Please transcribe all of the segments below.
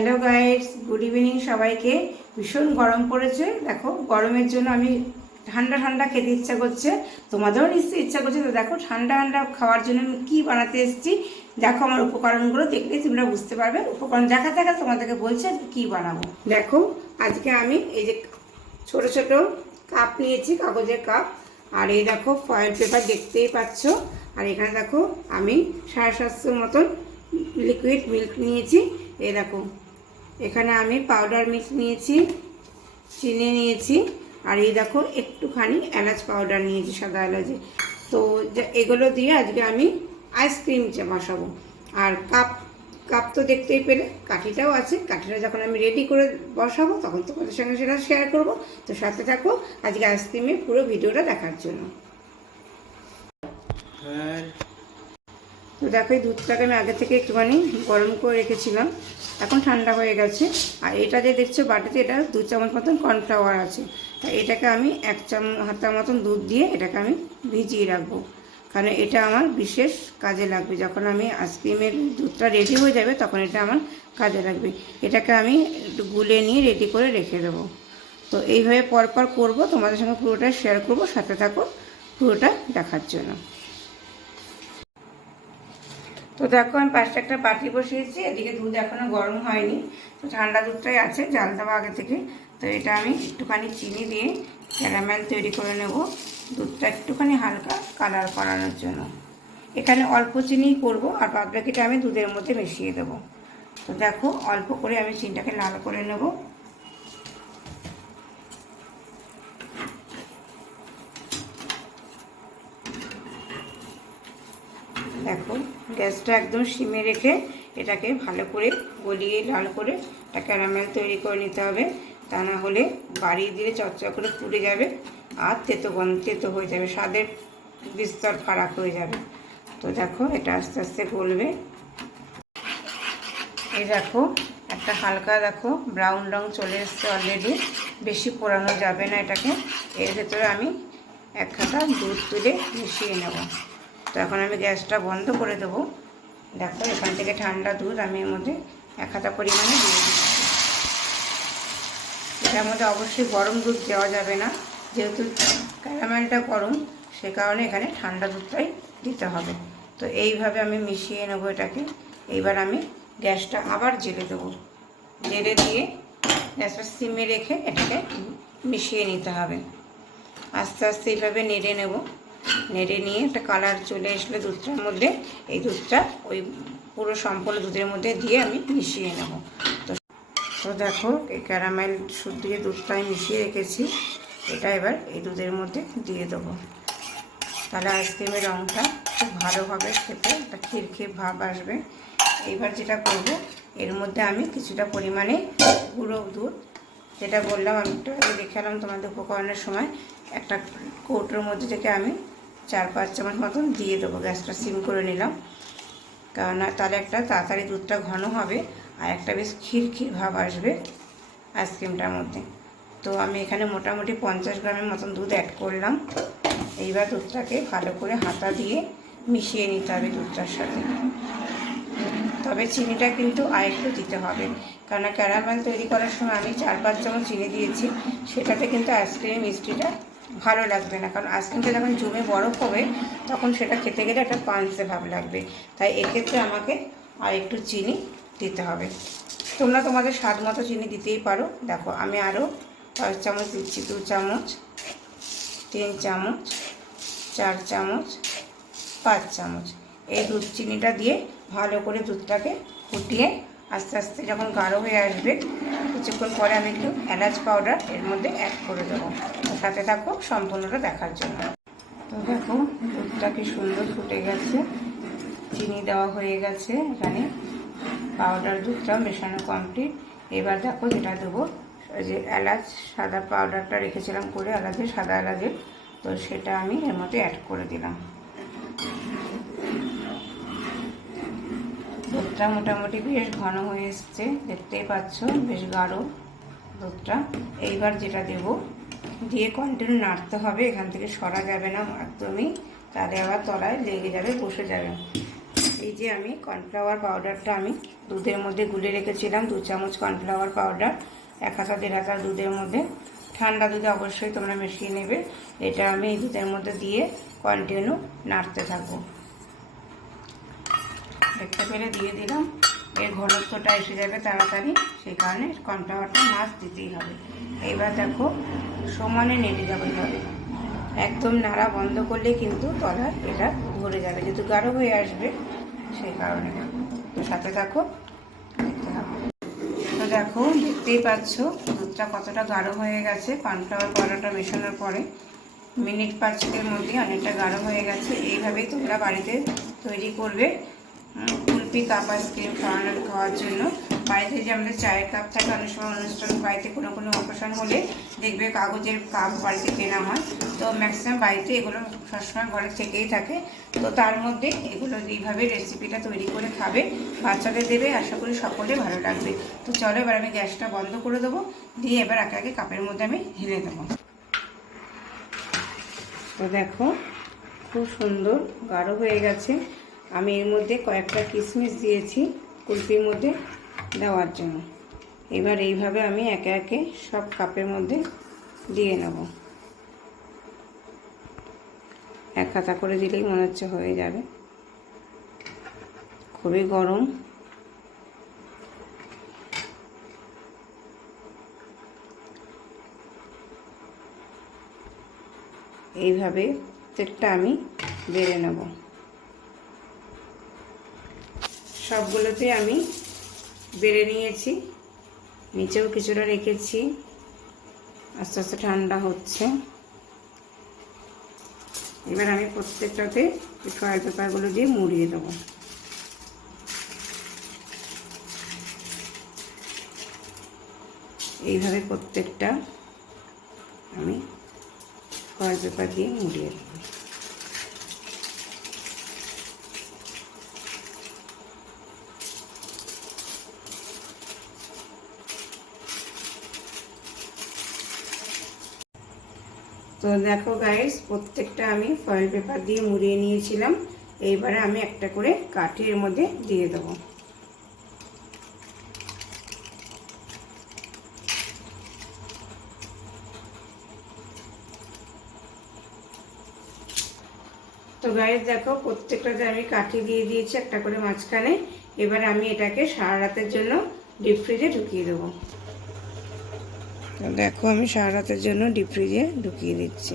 Hello guys, good evening সবাইকে। ভীষণ গরম পড়েছে। দেখো, গরমের জন্য আমি ঠান্ডা ঠান্ডা খেতে ইচ্ছা করছে, তোমাদেরও নিশ্চয়ই ইচ্ছা করছে। তো দেখো, ঠান্ডা ঠান্ডা খাওয়ার জন্য আমি কী বানাতে এসেছি। দেখো, আমার উপকরণগুলো দেখলেই তোমরা বুঝতে পারবে। উপকরণ দেখা দেখা তোমাদেরকে বলছে কী বানাবো। দেখো, আজকে আমি এই যে ছোট ছোট কাপ নিয়েছি, কাগজের কাপ। আর এই দেখো ফয়েল পেপার দেখতেই পাচ্ছ। আর এখানে দেখো আমি 750 মতন লিকুইড মিল্ক নিয়েছি। এই দেখো, এখানে আমি পাউডার মিল্ক নিয়েছি, চিনি নিয়েছি, আর এই দেখো একটুখানি এলাচ পাউডার নিয়েছি, সাদা এলাচি। তো এগুলো দিয়ে আজকে আমি আইসক্রিম বসাবো। আর কাপ কাপ তো দেখতেই পেলে, কাঠিটাও আছে। কাঠিটা যখন আমি রেডি করে বসাবো তখন তোমাদের সঙ্গে সেটা শেয়ার করব। তো সাথে থাকো আজকে আইসক্রিমের পুরো ভিডিওটা দেখার জন্য। তো দেখো, এই দুধটাকে আমি আগে থেকে একটুখানি গরম করে রেখেছিলাম, এখন ঠান্ডা হয়ে গেছে। আর এটা যে দেখছো বাটিতে, এটা 2 চামচ মতন কর্নফ্লাওয়ার আছে। তাই এটাকে আমি 1 হাতা মতন দুধ দিয়ে এটাকে আমি ভিজিয়ে রাখবো, কারণ এটা আমার বিশেষ কাজে লাগবে। যখন আমি আইসক্রিমের দুধটা রেডি হয়ে যাবে তখন এটা আমার কাজে লাগবে। এটাকে আমি একটু গুলে নিয়ে রেডি করে রেখে দেবো। তো এইভাবে পরপর করব, তোমাদের সঙ্গে পুরোটা শেয়ার করব। সাথে থাকো পুরোটা দেখার জন্য। তো দেখো, আমি পাশে একটা বাটি বসিয়েছি। এদিকে দুধ এখনও গরম হয়নি, তো ঠান্ডা দুধটাই আছে, জাল দেওয়া আগে থেকে। তো এটা আমি একটুখানি চিনি দিয়ে ক্যারামেল তৈরি করে নেব, দুধটা একটুখানি হালকা কালার করানোর জন্য। এখানে অল্প চিনিই করব, আর বাদ বাকিটা আমি দুধের মধ্যে মিশিয়ে দেবো। তো দেখো, অল্প করে আমি চিনিটাকে লাল করে নেব। দেখো, গ্যাসটা একদম সিমে রেখে এটাকে ভালো করে গলিয়ে লাল করে একটা ক্যারামেল তৈরি করে নিতে হবে। তা না হলে বাড়ি দিয়ে চচ্চড়া করে পুড়ে যাবে আর তেতো হয়ে যাবে, স্বাদের বিস্তর ফারাক হয়ে যাবে। তো দেখো, এটা আস্তে আস্তে গলবে। এই দেখো, একটা হালকা দেখো ব্রাউন রং চলে এসছে অলরেডি। বেশি পোড়ানো যাবে না এটাকে। এর ভেতরে আমি 1 হাতা দুধ তুলে মিশিয়ে নেব। তো এখন আমি গ্যাসটা বন্ধ করে দেবো। দেখো, এখান থেকে ঠান্ডা দুধ আমি এর মধ্যে 1 হাতা পরিমাণে দিয়ে দিচ্ছি। এটার মধ্যে অবশ্যই গরম দুধ দেওয়া যাবে না, যেহেতু ক্যারামেলটা গরম, সে কারণে এখানে ঠান্ডা দুধটাই দিতে হবে। তো এইভাবে আমি মিশিয়ে নেব এটাকে। এইবার আমি গ্যাসটা আবার জেলে দেবো। জেলে দিয়ে গ্যাসটা সিমে রেখে এটাকে মিশিয়ে নিতে হবে। আস্তে আস্তে এইভাবে নেড়ে নেব। নেড়ে নিয়ে একটা কালার চলে আসলে দুধটার মধ্যে, এই দুধটা ওই পুরো সম্পূর্ণ দুধের মধ্যে দিয়ে আমি মিশিয়ে নেব। তো দেখো, এই ক্যারামেল দিয়ে দুধটা আমি মিশিয়ে রেখেছি। এটা এবার এই দুধের মধ্যে দিয়ে দেবো। তাহলে আইসক্রিমের রঙটা খুব ভালো হবে, খেতে একটা ক্ষীর ভাব আসবে। এইবার যেটা করব, এর মধ্যে আমি কিছুটা পরিমাণে গুঁড়ো দুধ, যেটা বললাম আমি একটু আগে দেখালাম তোমাদের উপকরণের সময়, একটা কৌটোর মধ্যে থেকে আমি 4-5 চামচ মতন দিয়ে দেবো। গ্যাসটা সিম করে নিলাম, কারণ তাহলে একটা তাড়াতাড়ি দুধটা ঘন হবে আর একটা বেশ ক্ষীর ভাব আসবে আইসক্রিমটার মধ্যে। তো আমি এখানে মোটামুটি 50 গ্রামের মতন দুধ অ্যাড করলাম। এইবার দুধটাকে ভালো করে হাতা দিয়ে মিশিয়ে নিতে হবে দুধটার সাথে। তবে চিনিটা কিন্তু আরেকটু দিতে হবে, কারণ ক্যারামেল তৈরি করার সময় আমি 4-5 চামচ চিনি দিয়েছি। সেটাতে কিন্তু আইসক্রিমের মিষ্টিটা ভালো লাগবে না, কারণ আইসক্রিমটা যখন জমে বরফ হবে তখন সেটা খেতে গেলে একটা পাঞ্চে ভাব লাগবে। তাই এক্ষেত্রে আমাকে আর একটু চিনি দিতে হবে। তোমরা তোমাদের স্বাদ মতো চিনি দিতেই পারো। দেখো, আমি আরও 5 চামচ দিচ্ছি, 2 চামচ, 3 চামচ, 4 চামচ, 5 চামচ। এই দুধ চিনিটা দিয়ে ভালো করে দুধটাকে ফুটিয়ে আস্তে আস্তে যখন গাঢ় হয়ে আসবে, কিছুক্ষণ পরে আমি একটু এলাচ পাউডার এর মধ্যে অ্যাড করে দেবো। সাথে থাকো সম্পূর্ণটা দেখার জন্য। তো দেখো, দুধটা কি সুন্দর ফুটে গেছে, চিনি দেওয়া হয়ে গেছে, এখানে পাউডার দুধটাও মেশানো কমপ্লিট। এবার দেখো যেটা দেবো, ওই যে এলাচ সাদা পাউডারটা রেখেছিলাম করে, এলাচের সাদা এলাচের, তো সেটা আমি এর মধ্যে অ্যাড করে দিলাম। দুধটা মোটামুটি বেশ ঘন হয়ে এসছে, দেখতেই পাচ্ছ, বেশ গাঢ় দুধটা। এইবার যেটা দেব, দিয়ে কন্টিনিউ নাড়তে হবে, এখান থেকে সরা যাবে না একদমই, তাহলে আবার তলায় লেগে যাবে, বসে যাবে। এই যে আমি কর্নফ্লাওয়ার পাউডারটা আমি দুধের মধ্যে গুলে রেখেছিলাম, 2 চামচ কর্নফ্লাওয়ার পাউডার 1 হাতা 1.5 হাতা দুধের মধ্যে, ঠান্ডা দুধে অবশ্যই তোমরা মিশিয়ে নেবে। এটা আমি এই দুধের মধ্যে দিয়ে কন্টিনিউ নাড়তে থাকবো। দেখতে পেলে দিয়ে দিলাম, এর ঘনত্বটা এসে যাবে তাড়াতাড়ি, সেই কারণে কর্নফ্লাওয়ারটা মাছ দিতেই হবে। এইবার দেখো সমানে নেড়ে যাবে, একদম নাড়া বন্ধ করলে কিন্তু তলায় এটা ধরে যাবে, যেহেতু গাঢ় হয়ে আসবে সেই কারণে। তো সাথে থাকো, দেখতে থাকো। তো দেখো দেখতেই পাচ্ছ দুধটা কতটা গাঢ় হয়ে গেছে। কর্নফ্লাওয়ার পাউডারটা মেশানোর পরে মিনিট 5-6 মধ্যে অনেকটা গাঢ় হয়ে গেছে। এইভাবেই তোমরা বাড়িতে তৈরি করবে কুলফি কাপ আইসক্রিম খাওয়ার জন্য। বাড়িতে যে আমাদের চায়ের কাপ থাকে, অনেক সময় অনুষ্ঠান বাড়িতে কোনো অকেশন হলে দেখবে কাগজের কাপ বাড়িতে কেনা হয়, তো ম্যাক্সিমাম বাড়িতে এগুলো সবসময় ঘরে থেকেই থাকে। তো তার মধ্যে এগুলো এইভাবে রেসিপিটা তৈরি করে খাবে, বাচ্চাদের দেবে, আশা করি সকলে ভালো লাগবে। তো চলো এবার আমি গ্যাসটা বন্ধ করে দেবো, দিয়ে এবার একে একে কাপের মধ্যে আমি ঢেলে দেবো। তো দেখো খুব সুন্দর গাঢ় হয়ে গেছে। আমি এর মধ্যে কয়েকটা কিশমিশ দিয়েছি কুলফির মধ্যে দেওয়ার জন্য। এবার এইভাবে আমি একে একে সব কাপের মধ্যে দিয়ে নেব। 1 হাতা করে দিলেই মনে হচ্ছে হয়ে যাবে, খুবই গরম। এইভাবে প্রত্যেকটা আমি বেড়ে নেব। সবগুলোতে আমি বেড়ে নিয়েছি, নিচেও কিছুটা রেখেছি, আস্তে আস্তে ঠান্ডা হচ্ছে। এবার আমি প্রত্যেকটাতে ফয়েল পেপারগুলো দিয়ে মুড়িয়ে দেবো। এইভাবে প্রত্যেকটা আমি ফয়েল পেপার দিয়ে মুড়িয়ে দেবো। তো দেখো গাইস, প্রত্যেকটা আমি ফয়েল পেপার দিয়ে মুড়িয়ে নিয়েছিলাম। এইবারে আমি একটা করে কাঠির মধ্যে দিয়ে দেবো। তো গাইস দেখো প্রত্যেকটাতে আমি কাঠি দিয়ে দিয়েছি একটা করে মাঝখানে। এবারে আমি এটাকে সারা রাতের জন্য ডিপ ফ্রিজে ঢুকিয়ে দেবো। তো দেখো আমি সারা রাতের জন্য ডিপ ফ্রিজে ঢুকিয়ে দিচ্ছি।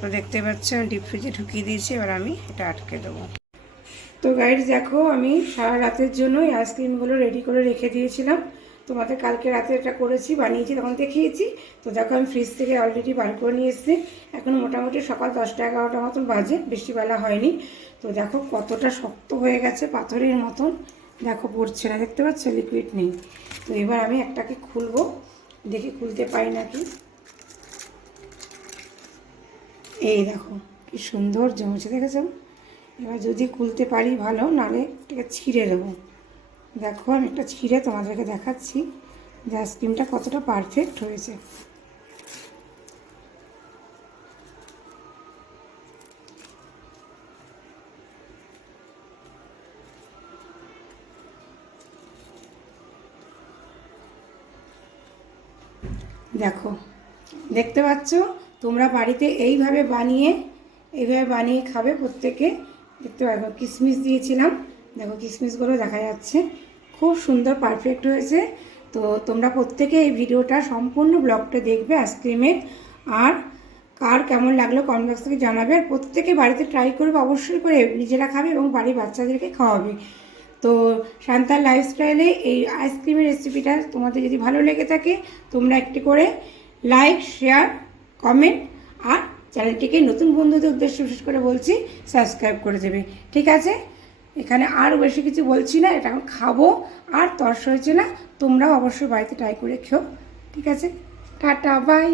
তো দেখতে পাচ্ছ আমি ডিপ ফ্রিজে ঢুকিয়ে দিয়েছি, এবার আমি এটা আটকে দেবো। তো গাইস দেখো আমি সারা রাতের জন্য এই আইসক্রিমগুলো রেডি করে রেখে দিয়েছিলাম। তোমাদের কালকে রাতে এটা করেছি, বানিয়েছি, তখন দেখিয়েছি। তো দেখো আমি ফ্রিজ থেকে অলরেডি বার করে নিয়ে এসেছি। এখন মোটামুটি সকাল 10টা-11টা মতন বাজে, বেশি বেলা হয়নি। তো দেখো কতটা শক্ত হয়ে গেছে, পাথরের মতন। দেখো পড়ছে না, দেখতে পাচ্ছ, লিকুইড নেই। তো এবার আমি একটাকে খুলবো, দেখি খুলতে পারি নাকি। এই দেখো কি সুন্দর জমেছে, দেখেছো? এবার যদি খুলতে পারি ভালো, নাহলে এটাকে ছিঁড়ে দেবো। দেখো আমি একটা ছিঁড়ে তোমাদেরকে দেখাচ্ছি যে আইসক্রিমটা কতটা পারফেক্ট হয়েছে। দেখো দেখতে পাচ্ছ, তোমরা বাড়িতে এইভাবে বানিয়ে খাবে প্রত্যেকে। দেখতে পারবো কিশমিশ দিয়েছিলাম, দেখো কিশমিশগুলো দেখা যাচ্ছে, খুব সুন্দর পারফেক্ট হয়েছে। তো তোমরা প্রত্যেকে এই ভিডিওটা সম্পূর্ণ ব্লগটা দেখবে আইসক্রিমের, আর কার কেমন লাগলো কমেন্ট বক্স থেকে জানাবে। আর প্রত্যেকে বাড়িতে ট্রাই করবে, অবশ্যই করে নিজেরা খাবে এবং বাড়ির বাচ্চাদেরকে খাওয়াবে। তো শান্তার লাইফস্টাইলে এই আইসক্রিমের রেসিপিটা তোমাদের যদি ভালো লেগে থাকে, তোমরা একটি করে লাইক, শেয়ার, কমেন্ট, আর চ্যানেলটিকে নতুন বন্ধুদের উদ্দেশ্যে বিশেষ করে বলছি সাবস্ক্রাইব করে দেবে। ঠিক আছে, এখানে আর বেশি কিছু বলছি না, এটা এখন খাবো আর তর্স হয়েছে না। তোমরাও অবশ্যই বাড়িতে ট্রাই করে খেও। ঠিক আছে, টাটা, বাই।